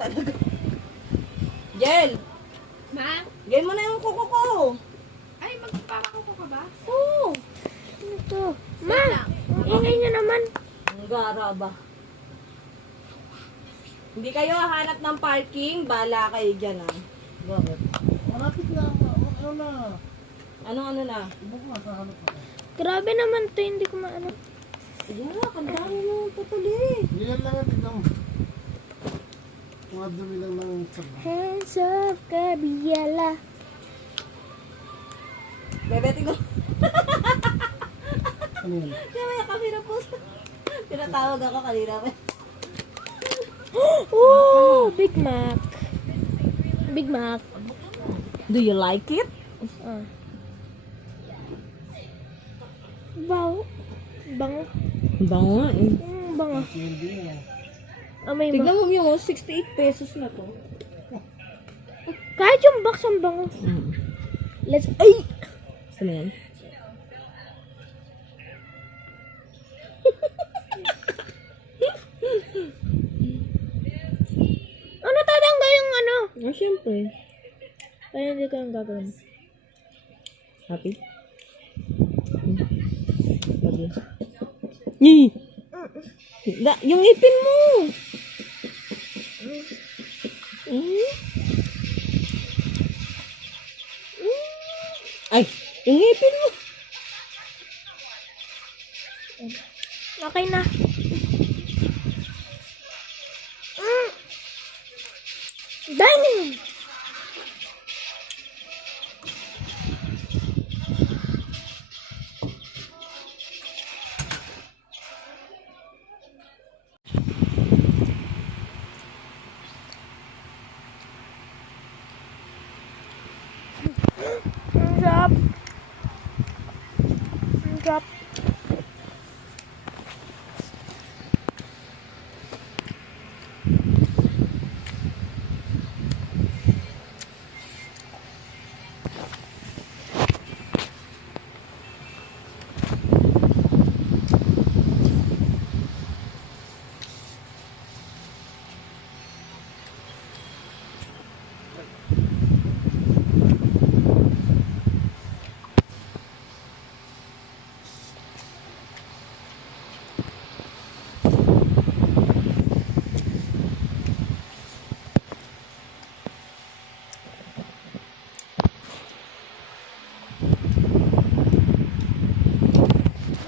Talaga. Jel! Ma? Gawin mo na yung kuko ko. Ay, magpapakuko ka ba? Oo. Ano to? Ma! Ang ingay niya naman. Ang gara ba? Hindi kayo hahanap ng parking, bala kayo dyan ah. Bakit? Malapit na. Ano na? Ano na? Ibang nga sa hanap ako. Grabe naman to, hindi ko maano. Sige na, kandahin mo patuloy. Yan lang ang tignan mo. Mga dumi lang ng sabay. Hands of Gabriela. Bebeti ko. Ano yan? Kaya may kamera po. Pinatawag ako kanina. Oh, Big Mac. Big Mac. Do you like it? Ah. Bango. Bango. Bango nga eh. Bango. Hindi mo. Amay mo. Tignan mo yung 68 pesos na to. Kahit yung box ang bango. Mm. Let's... Ay! Gusto mo yan? Ano tatanggal yung ano? Ah, syempre. Kaya hindi ko yung gagawin. Happy? Sabi. Yee! Yung ipin mo! Ay! Yung ipin mo! Okay na. Dining! Ang sarap. Ang sarap.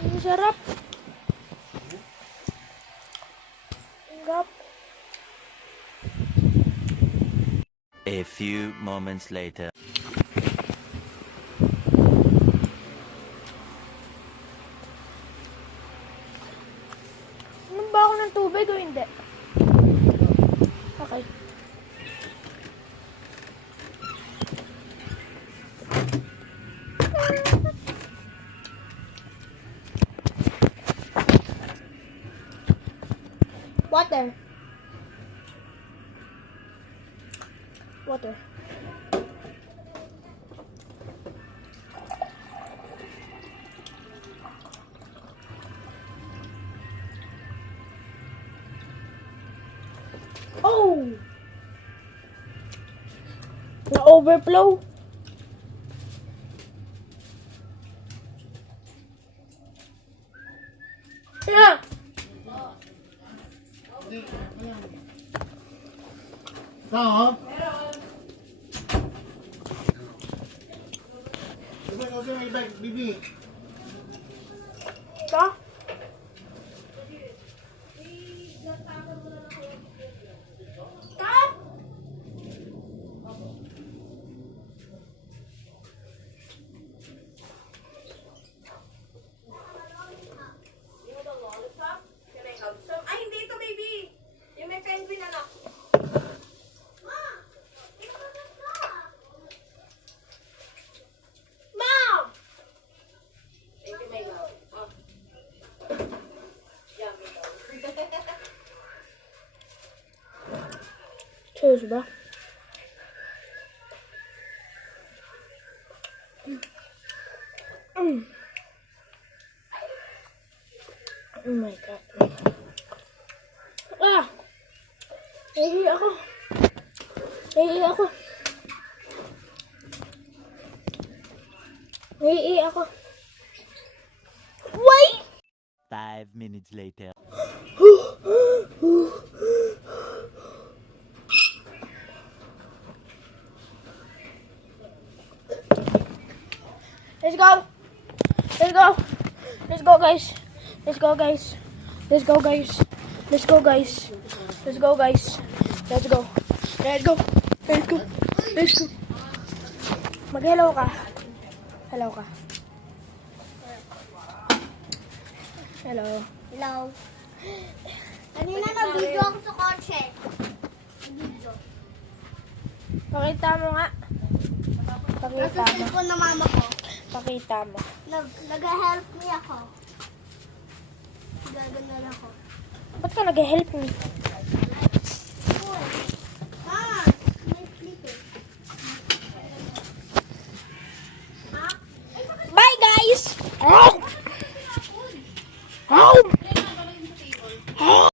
Ang sarap. Ang sarap. A few moments later. Inom ba ako ng tubig o hindi? Okay. Water. Water. Oh! Na-overflow. Yeah! Tao? Okay, may bag, bibi. Ito? Ay, hindi ito, baby! Yung may penguin anak. Mom! Thank you, my love. Oh. Yummy daw. Cheers ba? Oh my God. Ah! Nahihi ako. Naiiyak ako. Naiiyak ako. Why? 5 minutes later. Let's go. Let's go. Let's go, guys. Let's go, guys. Let's go, guys. Let's go, guys. Let's go, guys. Let's go. Let's go. Let's go. Let's go. Mag-hello ka. Hello ka. Hello. Hello. Kanina nag-video ako sa kotse. Nag-video. Pakita mo nga. Pakita Nasa mo. cellphone ng mama ko. Pakita mo. Nag-help me ako. Gaganon ako. Ba't ka nag-help me? Mama, may clip eh. Bye, guys! Ow! Ow!